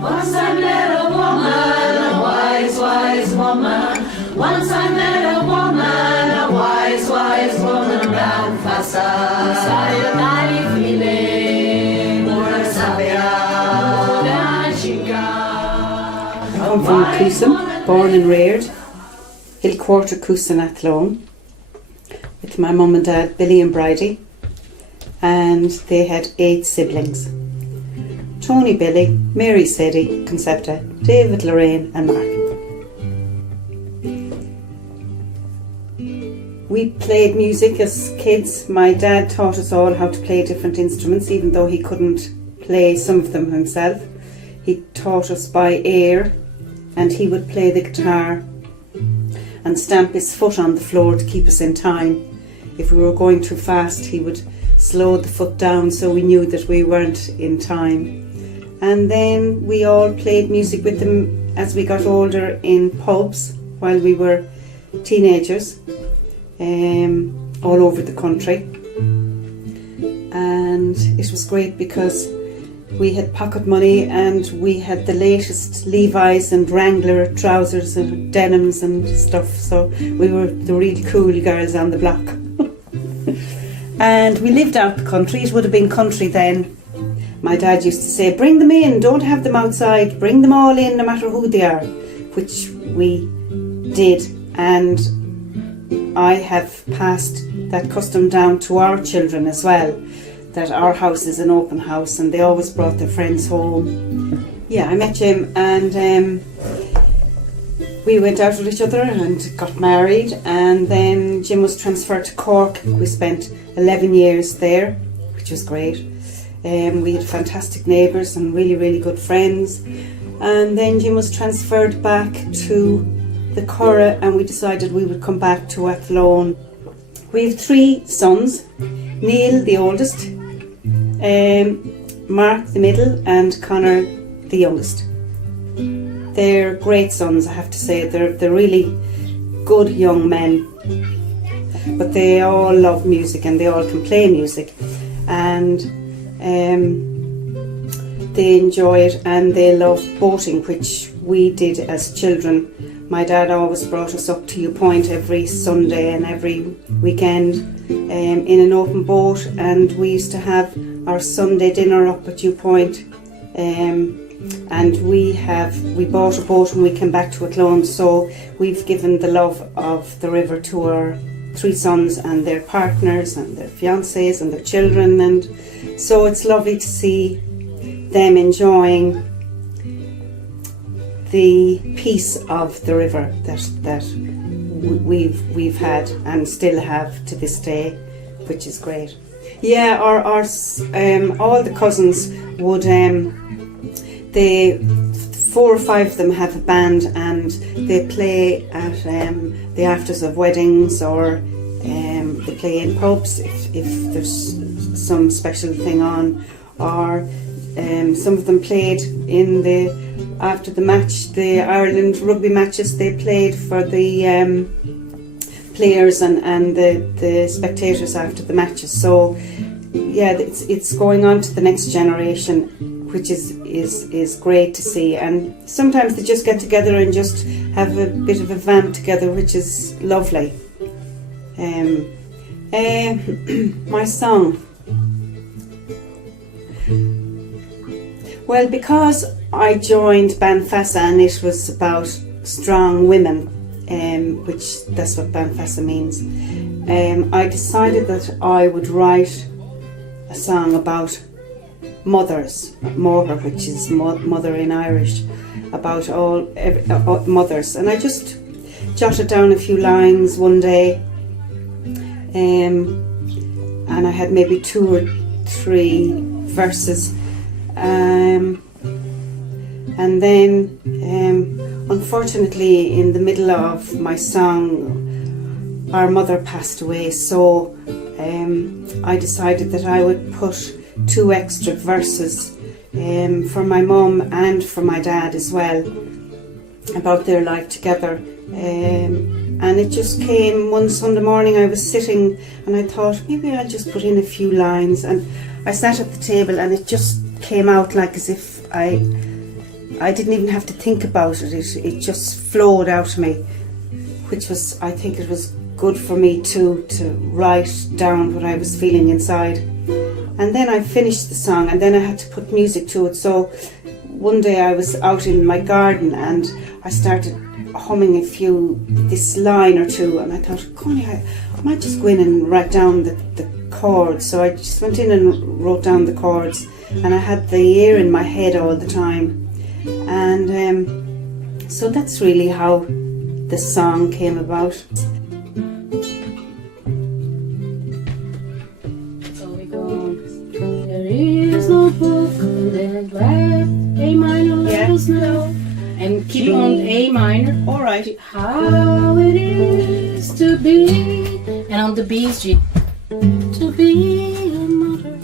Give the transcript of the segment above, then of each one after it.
Once I met a woman, a wise, wise woman. Once I met a woman, a wise, wise woman round Feasa. Saya tali feeling, more sabia, more chica. I come from Coosan, born and reared, Hill Quarter, Coosan, Athlone, with my mum and dad, Billy and Bridie, and they had 8 siblings. Tony, Billy, Mary, Sadie, Concepta, David, Lorraine and Mark. We played music as kids. My dad taught us all how to play different instruments, even though he couldn't play some of them himself. He taught us by ear, and he would play the guitar and stamp his foot on the floor to keep us in time. If we were going too fast, he would slow the foot down so we knew that we weren't in time. And then we all played music with him as we got older in pubs while we were teenagers, all over the country. And it was great because we had pocket money and we had the latest Levi's and Wrangler trousers and denims and stuff, so we were the really cool girls on the block. And we lived out the country. It would have been country then. My dad used to say, bring them in, don't have them outside, bring them all in no matter who they are, which we did, and I have passed that custom down to our children as well, that our house is an open house and they always brought their friends home. Yeah, I met Jim and we went out with each other and got married, and then Jim was transferred to Cork. We spent 11 years there, which was great. We had fantastic neighbours and really, really good friends. And then Jim was transferred back to the Curragh and we decided we would come back to Athlone. We have 3 sons, Neil the oldest, Mark the middle and Connor the youngest. They're great sons, I have to say. They're really good young men, but they all love music and they all can play music, and they enjoy it and they love boating, which we did as children. My dad always brought us up to U Point every Sunday and every weekend in an open boat, and we used to have our Sunday dinner up at U Point. And we bought a boat when we came back to Athlone, so we've given the love of the river to our 3 sons and their partners and their fiancés and their children, and so it's lovely to see them enjoying the peace of the river that we've had and still have to this day, which is great. Yeah, our all the cousins would they 4 or 5 of them have a band and they play at the afters of weddings, or they play in pubs if there's some special thing on, or some of them played in after the match, the Ireland rugby matches. They played for the players and the spectators after the matches. So yeah, it's going on to the next generation, which is great to see. And sometimes they just get together and just have a bit of a vamp together, which is lovely. My song. Well, because I joined Band Feasa and it was about strong women, which that's what Band Feasa means, I decided that I would write a song about mothers, Móthair, which is mother in Irish, about all mothers. And I just jotted down a few lines one day, and I had maybe 2 or 3 verses, and then unfortunately in the middle of my song our mother passed away, so I decided that I would put 2 extra verses for my mum and for my dad as well, about their life together. And it just came one Sunday morning. I was sitting and I thought maybe I'll just put in a few lines, and I sat at the table and it just came out like as if I I didn't even have to think about it. It just flowed out of me, which was, I think it was good for me too, to write down what I was feeling inside. And then I finished the song, and then I had to put music to it. So one day I was out in my garden and I started humming this line or two, and I thought, Connie, I might just go in and write down the chords. So I just went in and wrote down the chords, and I had the ear in my head all the time. And so that's really how the song came about. So we go. There is no book that let A minor let us know, and keep on A minor. All right. How it is to be, and on the B is G. To be a mother.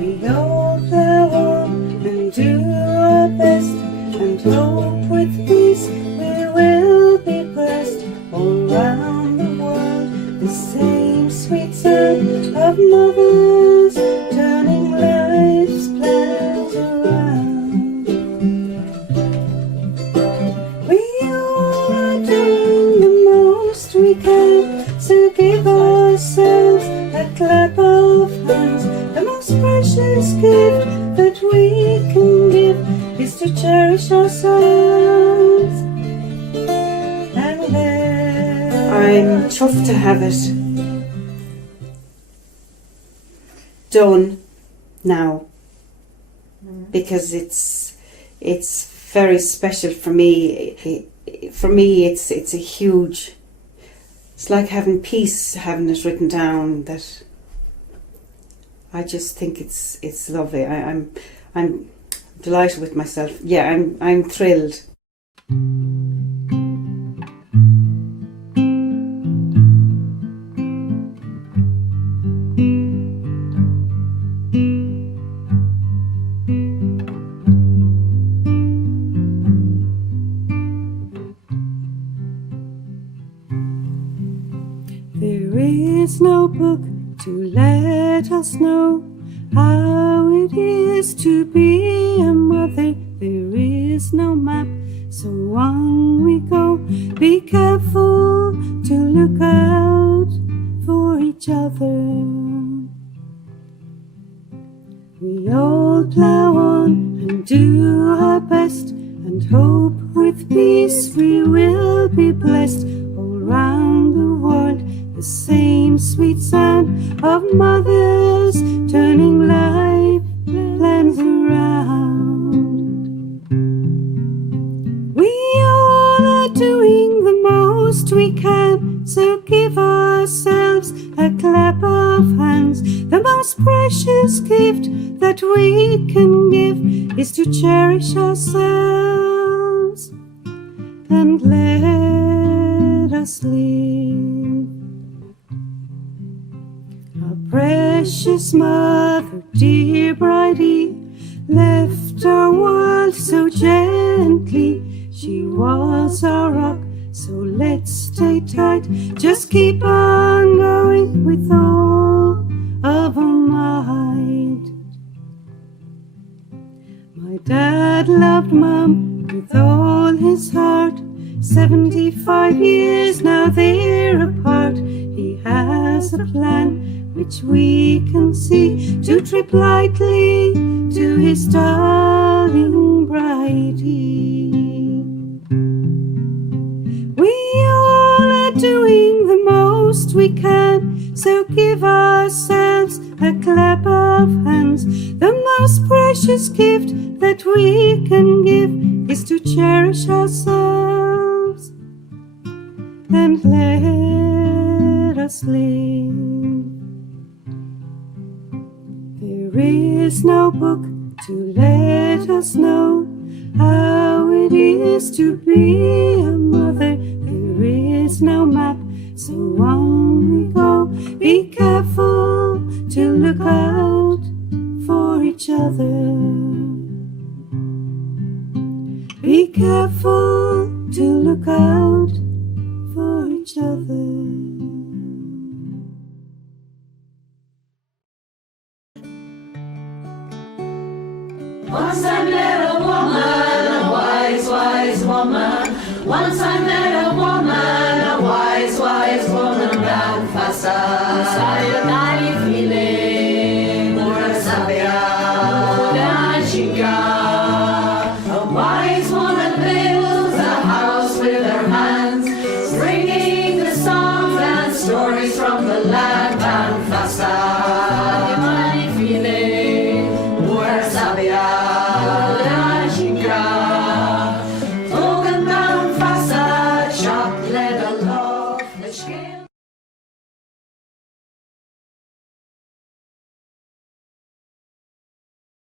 We all plough on and do our best, and hope with peace we will be blessed. All round the world the same sweet sound of mothers turning life's plans around. We all are doing the most we can, so give ourselves a clap of hands. The most precious gift that we can give is to cherish ourselves and live. I'm chuffed to have it done now, because it's very special for me. For me, it's a huge. It's like having peace, having it written down. That I just think it's lovely. I'm delighted with myself. Yeah, I'm thrilled. There is no book to let us know how it is to be a mother. There is no map, so on we go. Be careful to look out for each other. We all plough on and do our best, and hope with peace we will be blessed. All round the world the same sweet sound of mothers turning life plans around. We all are doing the most we can, so give ourselves a clap of hands. The most precious gift that we can give is to cherish ourselves and let us live. Our precious mother, dear Bridie, left our world so gently. She was our rock, so let's stay tight. Just keep on going with all of our might. My dad loved Mum with all his heart. 75 years now they're apart. He has a plan which we can see, to trip lightly to his darling Bridie. We all are doing the most we can, so give ourselves a clap of hands. The most precious gift that we can give is to cherish ourselves and let us live. There is no book to let us know how it is to be a mother. There is no map, so on we go. Be careful to look out for each other. Be careful to look out for each other. Once I met a woman, a wise, wise woman. Once I met